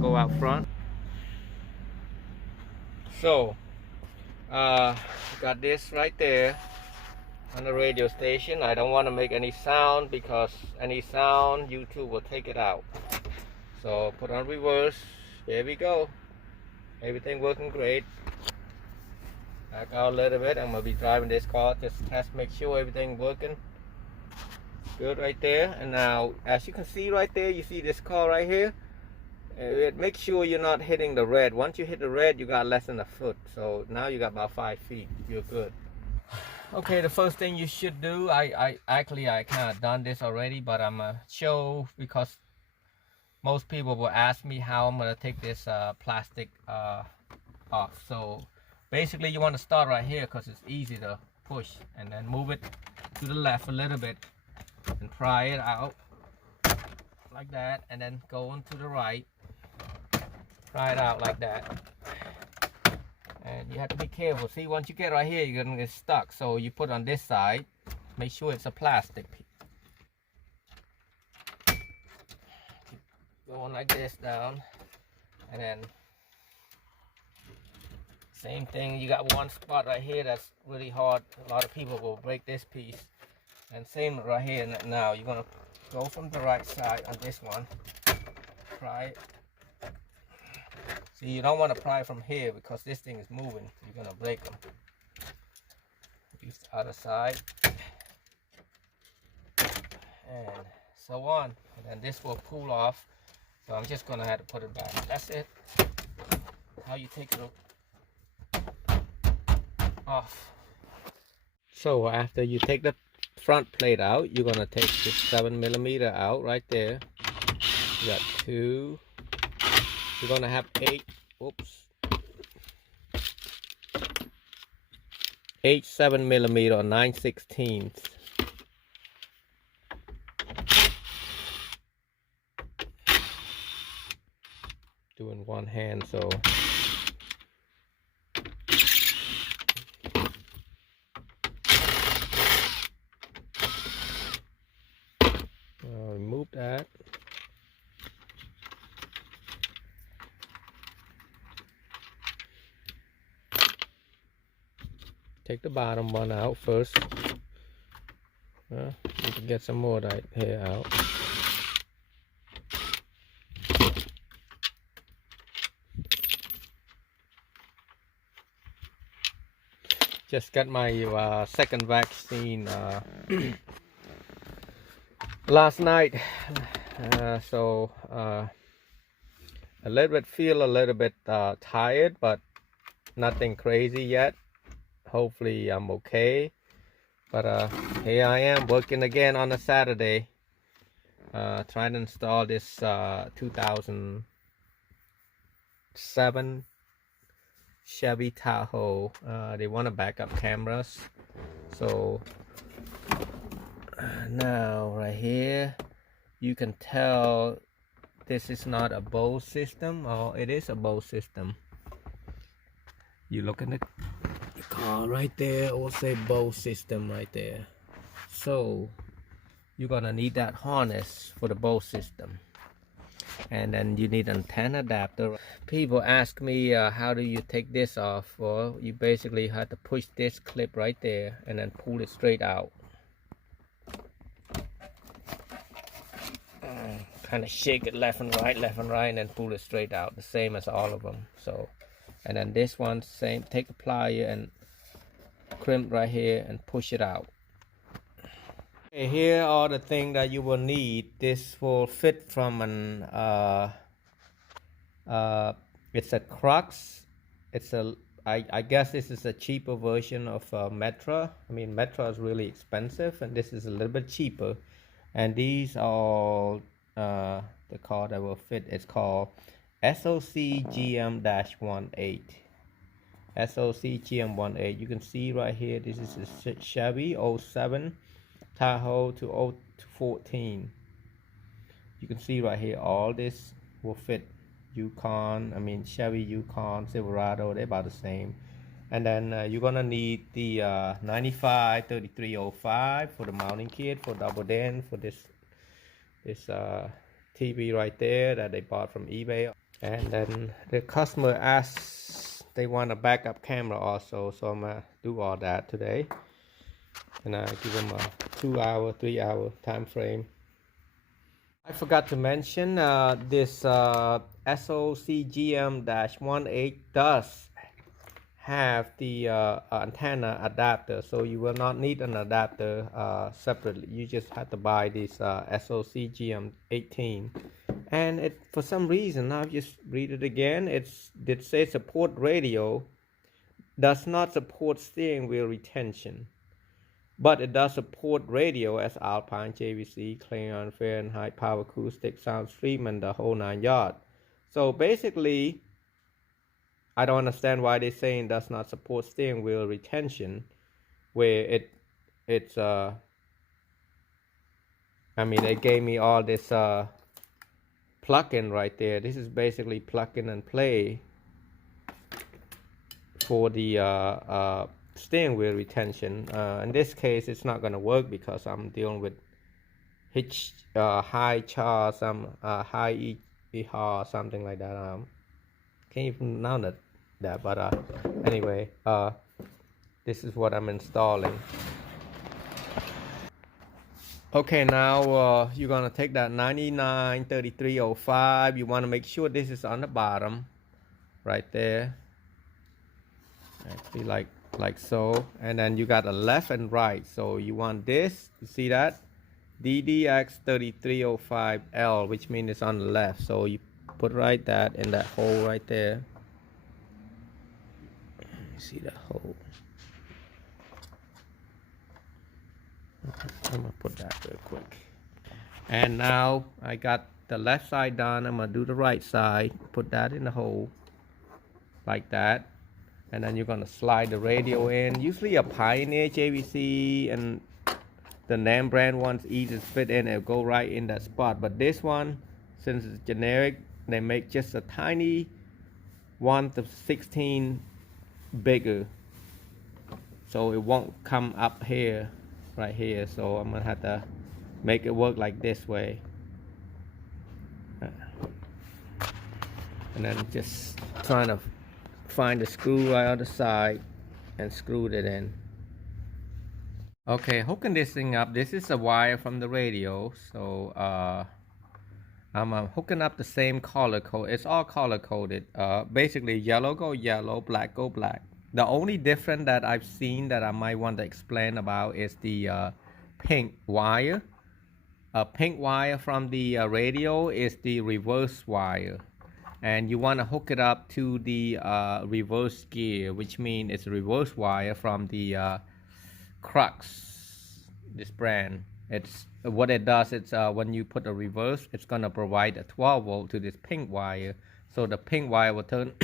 go out front. So got this right there on the radio station. I don't want to make any sound because any sound YouTube will take it out. So put on reverse. There we go. Everything working great. Back out a little bit. I'm gonna be driving this car. Just test, make sure everything working good right there. And now, as you can see right there, you see this car right here. Make sure you're not hitting the red. Once you hit the red, you got less than a foot. So now you got about 5 feet. You're good. Okay, the first thing you should do, I kind of done this already, but I'm gonna show because most people will ask me how I'm gonna take this plastic off. So basically, you want to start right here because it's easy to push, and then move it to the left a little bit and pry it out like that, and then go on to the right, pry it out like that. And you have to be careful. See, once you get right here, you're gonna get stuck. So you put on this side, make sure it's a plastic piece. Going like this down, and then same thing. You got one spot right here that's really hard. A lot of people will break this piece. And same right here. Now you're gonna go from the right side on this one. Pry it. See, you don't want to pry from here because this thing is moving. You're gonna break them. Use the other side, and so on. And then this will pull off. So I'm just gonna have to put it back. That's it. How you take it off. So after you take the front plate out, you're gonna take this 7mm out right there. You got 2. You're gonna have 8 7mm or 9/16. Doing one hand, so remove that. Take the bottom one out first. You can get some more right here out. Just got my second vaccine last night, so feel a little bit tired, but nothing crazy yet. Hopefully I'm okay. But here I am working again on a Saturday, trying to install this 2007 Chevy Tahoe. They want to backup cameras. So now right here you can tell this is not a Bose system, or it is a Bose system. You look at the car right there, it will say Bose system right there. So you're gonna need that harness for the Bose system, and then you need an antenna adapter. People ask me how do you take this off? Well, you basically have to push this clip right there and then pull it straight out. Kind of shake it left and right, and then pull it straight out, the same as all of them. So, and then this one, same, take a plier and crimp right here and push it out. Okay, here are the things that you will need. This will fit from an it's a Crux. It's a I guess this is a cheaper version of Metra. I mean, Metra is really expensive, and this is a little bit cheaper. And these are the car that will fit. It's called SOC GM-18. SOC GM-18. You can see right here, this is a Chevy 07 Tahoe to 014. You can see right here, all this will fit. Yukon, I mean Chevy Yukon, Silverado, they're about the same. And then you're gonna need the 95-3305 for the mounting kit, for double den, for this TV right there that they bought from eBay. And then the customer asks they want a backup camera also, so I'm gonna do all that today. And I give them a 2-hour, 3-hour time frame. I forgot to mention this SOCGM-18 does have the antenna adapter, so you will not need an adapter separately. You just have to buy this SOCGM-18, and it, for some reason, I'll just read it again. It says support radio, does not support steering wheel retention, but it does support radio as Alpine, JVC, Klingon, Fahrenheit, Power Acoustic, Soundstream, and the whole 9 yards. So basically, I don't understand why they're saying does not support steering wheel retention, where it's I mean, they gave me all this plug-in right there. This is basically plug-in and play for the steering wheel retention. In this case, it's not gonna work because I'm dealing with high char, some high EHR, something like that. Can't even pronounce that, but anyway, this is what I'm installing. Okay, now you're gonna take that 993305. You want to make sure this is on the bottom right there, actually like so, and then you got a left and right. So you want this, you see that DDX3305L, which means it's on the left. So you put right that in that hole right there. You see that hole? I'm gonna put that real quick. And now I got the left side done. I'm gonna do the right side. Put that in the hole like that. And then you're gonna slide the radio in. Usually a Pioneer, JVC, and the name brand ones easy to fit in. It'll go right in that spot. But this one, since it's generic, they make just a tiny 1/16 bigger, so it won't come up here, right here. So I'm gonna have to make it work like this way, and then just trying to find the screw right on the side and screwed it in. Okay, hooking this thing up. This is a wire from the radio, so I'm hooking up the same color code. It's all color coded. Basically, yellow go yellow, black go black. The only difference that I've seen that I might want to explain about is the pink wire. Pink wire from the radio is the reverse wire, and you want to hook it up to the reverse gear, which means it's a reverse wire from the Crux, this brand. It's what it does. It's when you put a reverse, it's gonna provide a 12 volt to this pink wire, so the pink wire will turn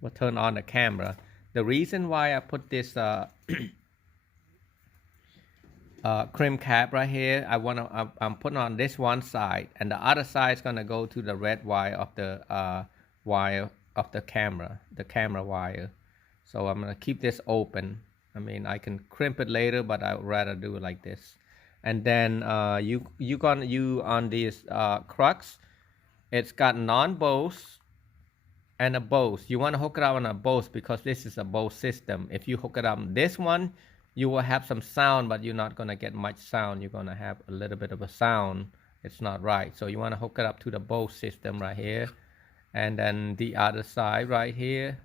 will turn on the camera. The reason why I put this crimp cap right here, I'm putting on this one side, and the other side is gonna go to the red wire of the camera wire. So I'm gonna keep this open. I mean, I can crimp it later, but I would rather do it like this. And then you on this Crux, it's got non-Bose and a Bose. You want to hook it up on a Bose because this is a Bose system. If you hook it up on this one, you will have some sound, but you're not going to get much sound. You're going to have a little bit of a sound. It's not right. So you want to hook it up to the Bose system right here. And then the other side right here,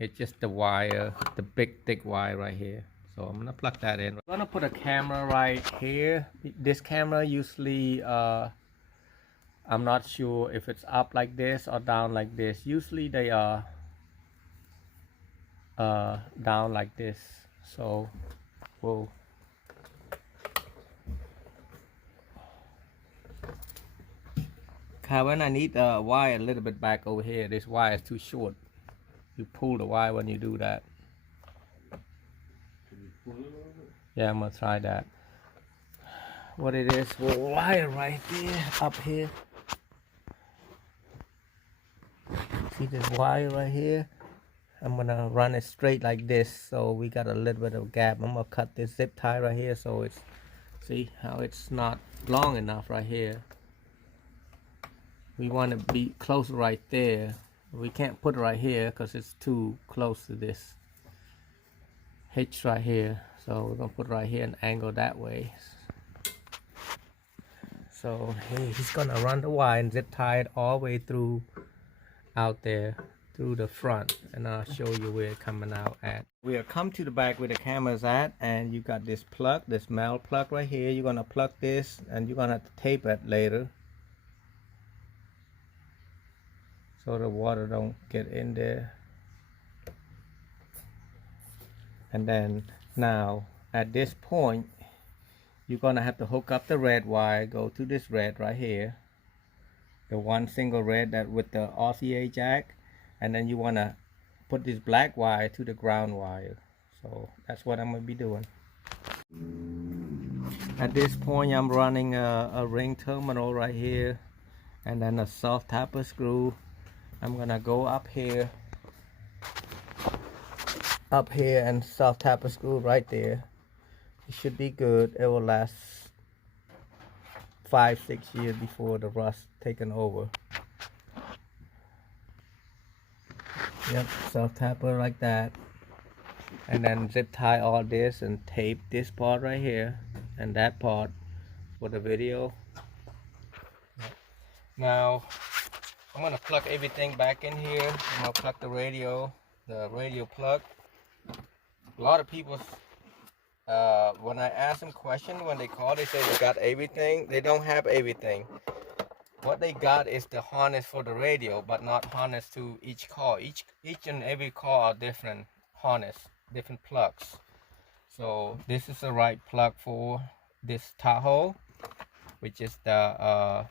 it's just the wire, the big thick wire right here. So I'm gonna plug that in. I'm gonna put a camera right here. This camera usually, I'm not sure if it's up like this or down like this. Usually they are down like this. So, whoa. When I need the wire a little bit back over here, this wire is too short. You pull the wire when you do that. Can you pull it a little bit? Yeah, I'm gonna try that. What it is, wire right there, up here. See this wire right here? I'm gonna run it straight like this, so we got a little bit of gap. I'm gonna cut this zip tie right here, so it's, see how it's not long enough right here. we want to be close right there. We can't put it right here because it's too close to this hitch right here. So we're gonna put it right here and angle that way. So he's gonna run the wire and zip tie it all the way through out there through the front, and I'll show you where it's coming out at. We'll come to the back where the camera's at, and you got this plug, this metal plug right here. You're gonna plug this, and you're gonna have to tape it later so the water don't get in there. And then now at this point, you're gonna have to hook up the red wire, go to this red right here, the one single red that with the RCA jack, and then you wanna put this black wire to the ground wire. So that's what I'm gonna be doing. At this point, I'm running a ring terminal right here, and then a soft tapper screw. I'm gonna go up here and soft tapper screw right there. It should be good. It will last 5-6 years before the rust taken over. Yep, soft tapper like that, and then zip tie all this and tape this part right here and that part for the video. Now I'm gonna plug everything back in here. I'm gonna plug the radio plug. A lot of people, when I ask them questions, when they call, they say they got everything. They don't have everything. What they got is the harness for the radio, but not harness to each car. Each and every car are different harness, different plugs. So this is the right plug for this Tahoe, which is the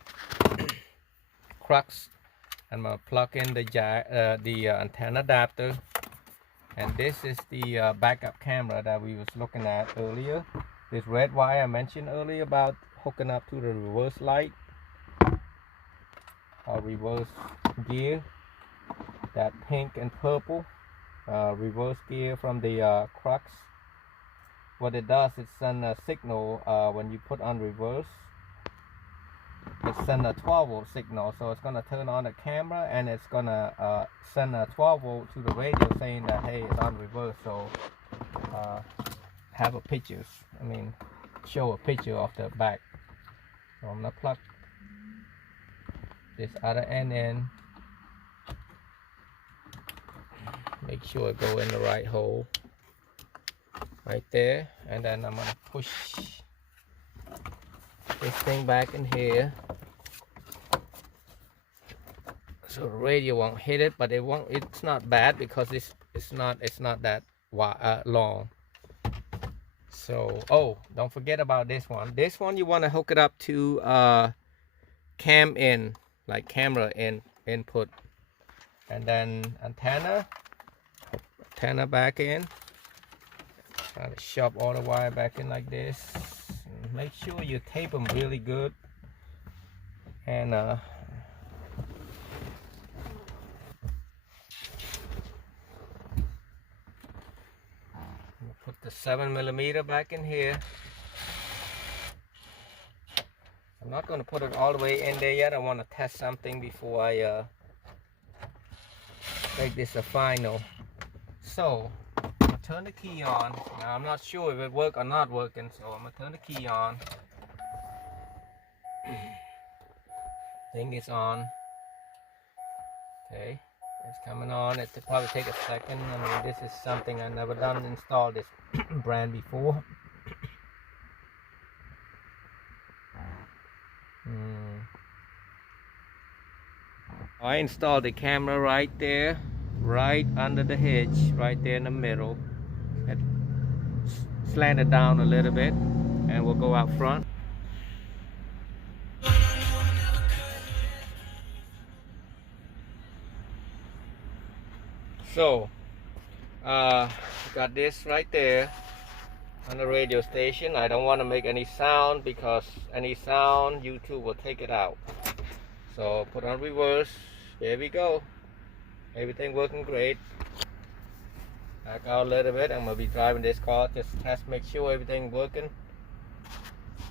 crux. I'm gonna plug in the antenna adapter, and this is the backup camera that we was looking at earlier. This red wire I mentioned earlier about hooking up to the reverse light or reverse gear, that pink and purple reverse gear from the crux. What it does is send a signal when you put on reverse. It sends a 12-volt signal, so it's gonna turn on the camera, and it's gonna send a 12-volt to the radio saying that hey, it's on reverse. So have a pictures. Show a picture of the back. So I'm gonna plug this other end in. Make sure it go in the right hole right there, and then I'm gonna push this thing back in here so the radio won't hit it, but it's not bad because it's not that long. So don't forget about this one. This one you want to hook it up to cam in, like camera input, and then antenna back in. Try to shove all the wire back in like this. And make sure you tape them really good, and put the 7mm back in here. I'm not going to put it all the way in there yet. I want to test something before I make this a final. So I'm going to turn the key on. Now I'm not sure if it works or not working, so I'm going to turn the key on. Thing is on. Okay, it's coming on. It'll probably take a second. This is something I've never done, installed this brand before. I installed the camera right there, right under the hedge, right there in the middle. Slant it down a little bit, and we'll go out front. So got this right there on the radio station. I don't want to make any sound, because any sound YouTube will take it out. So put on reverse. There we go. Everything working great. Back out a little bit. I'm gonna be driving this car, just test, make sure everything working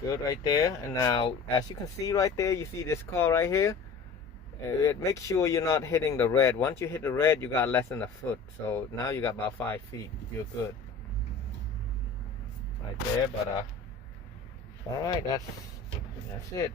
good right there. And now, as you can see right there, you see this car right here. Make sure you're not hitting the red. Once you hit the red, you got less than a foot. So now you got about 5 feet. You're good. Right there, but all right, that's it.